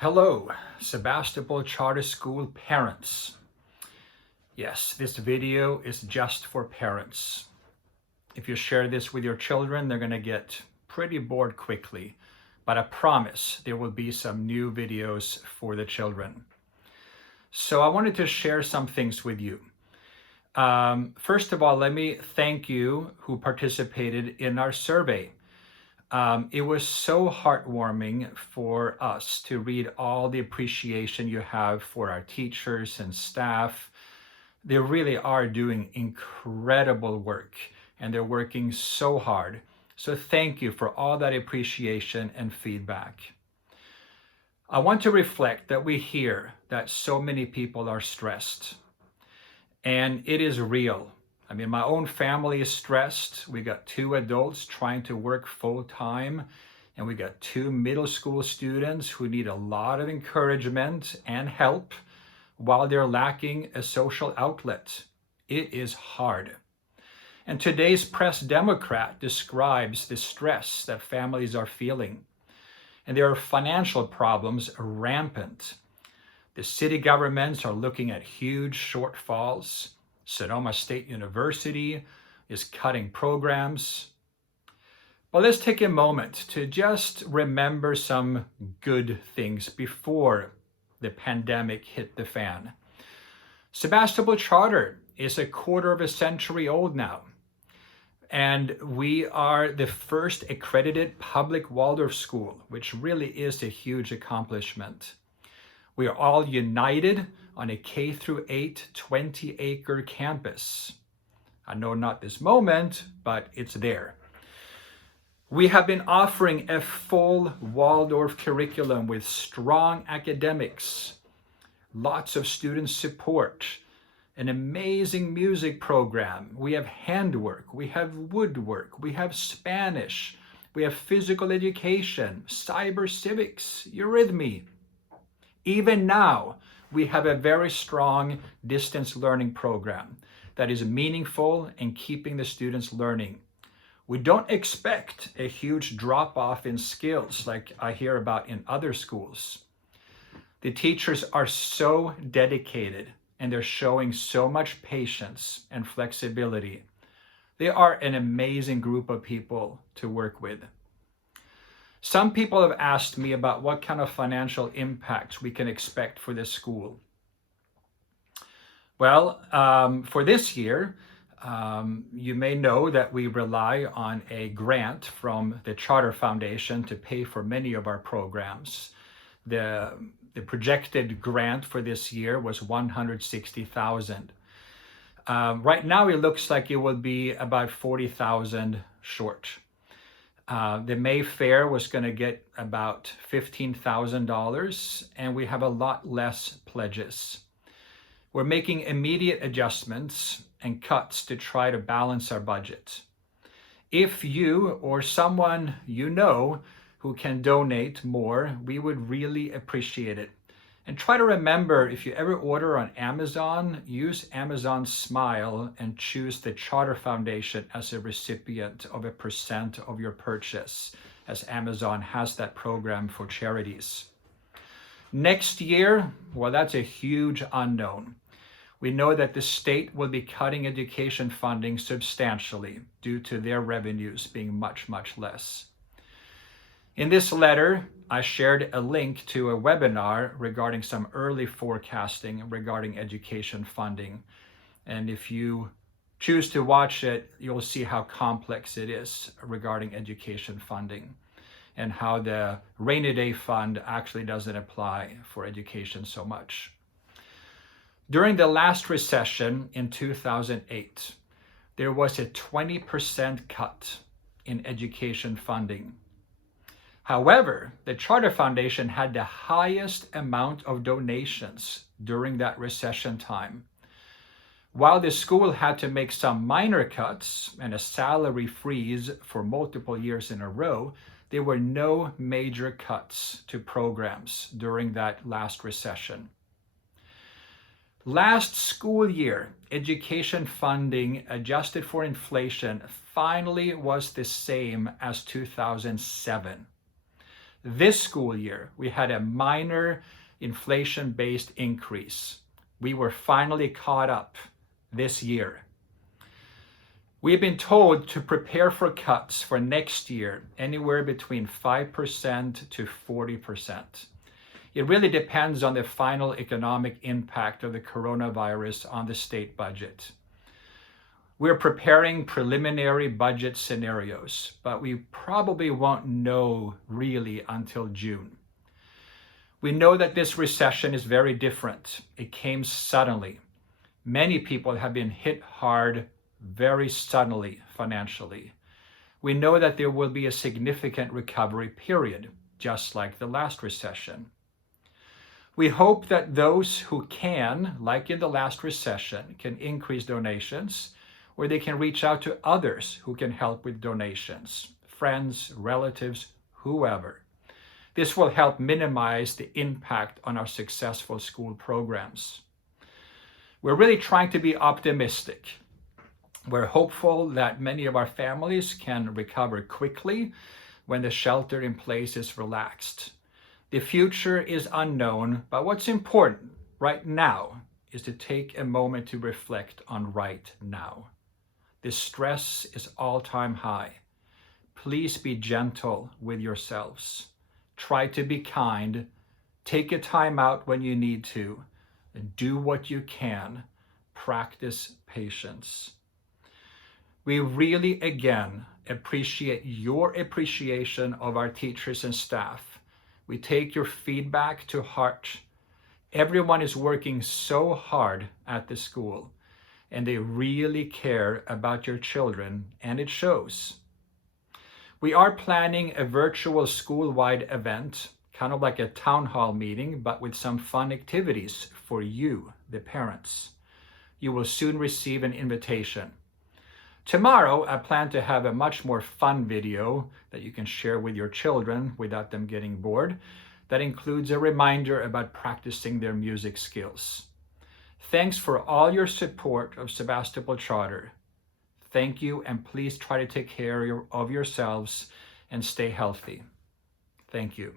Hello, Sebastopol Charter School parents. Yes, this video is just for parents. If you share this with your children, they're going to get pretty bored quickly, but I promise there will be some new videos for the children. So I wanted to share some things with you. First of all, let me thank you who participated in our survey. It was so heartwarming for us to read all the appreciation you have for our teachers and staff. They really are doing incredible work and they're working so hard. So thank you for all that appreciation and feedback. I want to reflect that we hear that so many people are stressed, and it is real. I mean, my own family is stressed. We got 2 adults trying to work full time, and we got 2 middle school students who need a lot of encouragement and help while they're lacking a social outlet. It is hard. And today's Press Democrat describes the stress that families are feeling. And there are financial problems rampant. The city governments are looking at huge shortfalls. Sonoma State University is cutting programs. But let's take a moment to just remember some good things before the pandemic hit the fan. Sebastopol Charter is a quarter of a century old now. And we are the first accredited public Waldorf school, which really is a huge accomplishment. We are all united on a K-8 20-acre campus. I know not this moment, but it's there. We have been offering a full Waldorf curriculum with strong academics, lots of student support, an amazing music program. We have handwork, we have woodwork, we have Spanish, we have physical education, cyber civics, eurythmy. Even now, we have a very strong distance learning program that is meaningful and keeping the students learning. We don't expect a huge drop-off in skills like I hear about in other schools. The teachers are so dedicated and they're showing so much patience and flexibility. They are an amazing group of people to work with. Some people have asked me about what kind of financial impacts we can expect for this school. Well, for this year, you may know that we rely on a grant from the Charter Foundation to pay for many of our programs. The projected grant for this year was $160,000. Right now, it looks like it will be about $40,000 short. The May Fair was going to get about $15,000, and we have a lot less pledges. We're making immediate adjustments and cuts to try to balance our budget. If you or someone you know who can donate more, we would really appreciate it. And try to remember, if you ever order on Amazon, use Amazon Smile and choose the Charter Foundation as a recipient of a % of your purchase, as Amazon has that program for charities. Next year, well, that's a huge unknown. We know that the state will be cutting education funding substantially due to their revenues being much, much less. In this letter, I shared a link to a webinar regarding some early forecasting regarding education funding. And if you choose to watch it, you'll see how complex it is regarding education funding and how the rainy day fund actually doesn't apply for education so much. During the last recession in 2008, there was a 20% cut in education funding. However, the Charter Foundation had the highest amount of donations during that recession time. While the school had to make some minor cuts and a salary freeze for multiple years in a row, there were no major cuts to programs during that last recession. Last school year, education funding adjusted for inflation finally was the same as 2007. This school year, we had a minor inflation-based increase. We were finally caught up this year. We've been told to prepare for cuts for next year, anywhere between 5% to 40%. It really depends on the final economic impact of the coronavirus on the state budget. We're preparing preliminary budget scenarios, but we probably won't know really until June. We know that this recession is very different. It came suddenly. Many people have been hit hard very suddenly financially. We know that there will be a significant recovery period, just like the last recession. We hope that those who can, like in the last recession, can increase donations, or they can reach out to others who can help with donations, friends, relatives, whoever. This will help minimize the impact on our successful school programs. We're really trying to be optimistic. We're hopeful that many of our families can recover quickly when the shelter in place is relaxed. The future is unknown, but what's important right now is to take a moment to reflect on right now. The stress is all-time high. Please be gentle with yourselves. Try to be kind. Take a time out when you need to. And do what you can. Practice patience. We really, again, appreciate your appreciation of our teachers and staff. We take your feedback to heart. Everyone is working so hard at the school, and they really care about your children, and it shows. We are planning a virtual school-wide event, kind of like a town hall meeting, but with some fun activities for you, the parents. You will soon receive an invitation. Tomorrow, I plan to have a much more fun video that you can share with your children without them getting bored. That includes a reminder about practicing their music skills. Thanks for all your support of Sebastopol Charter. Thank you, and please try to take care of yourselves and stay healthy. Thank you.